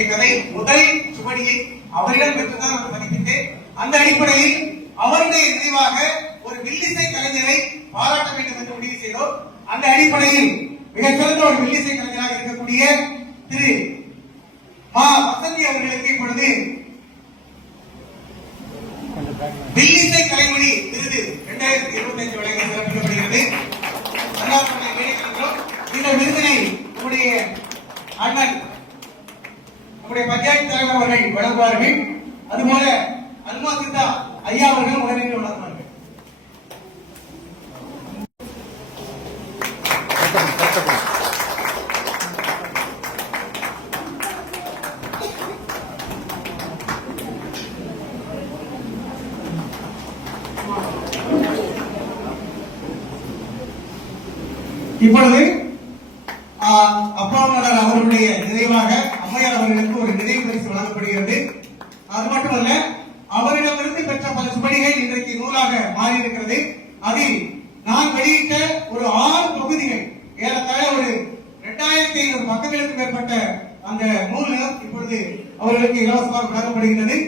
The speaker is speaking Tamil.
கதை முதல் சுவடியை அவரிடம் பெற்றுதான் அவர் பதிக்கின்றேன். அந்த அடிப்படையில் அவருடைய நினைவாக ஒரு வில்லிசை கலைஞரை பாராட்ட வேண்டும் என்று முடிவு செய்தோம். அந்த அடிப்படையில் மிகச்சிறந்த ஒரு வில்லிசை கலைஞராக இருக்கக்கூடிய திரு மா வசந்தி அவர்களுக்கு இப்பொழுது வில்லிசை கலைமொழி விருது 2025 வழங்க சிறப்பிக்கப்படுகிறது. இந்த விருதினை நம்முடைய அண்ணன் நம்முடைய பஞ்சாயத்து தலைவர் அவர்கள் வழங்குவார்கள். அதுபோல அல்மாசிதா ஐயா அவர்கள் உடனே வழங்குவார்கள். இப்பொழுது அப்பாவனார் அவர்களுடைய நினைவாக அம்மையார் அவர்களுக்கு ஒரு நினைவு பரிசு வழங்கப்படுகிறது. அது மட்டுமல்ல, அவரிடமிருந்து பெற்ற பல சுவடிகள் இன்றைக்கு நூலாக மாறி இருக்கிறது. அதில் நான் வெளியிட்ட ஒரு 6 தொகுதிகள் ஏறத்தாழ ஒரு 2500 பக்கங்களுக்கு மேற்பட்ட அந்த நூல் இப்பொழுது அவர்களுக்கு இலவசமாக வழங்கப்படுகிறது.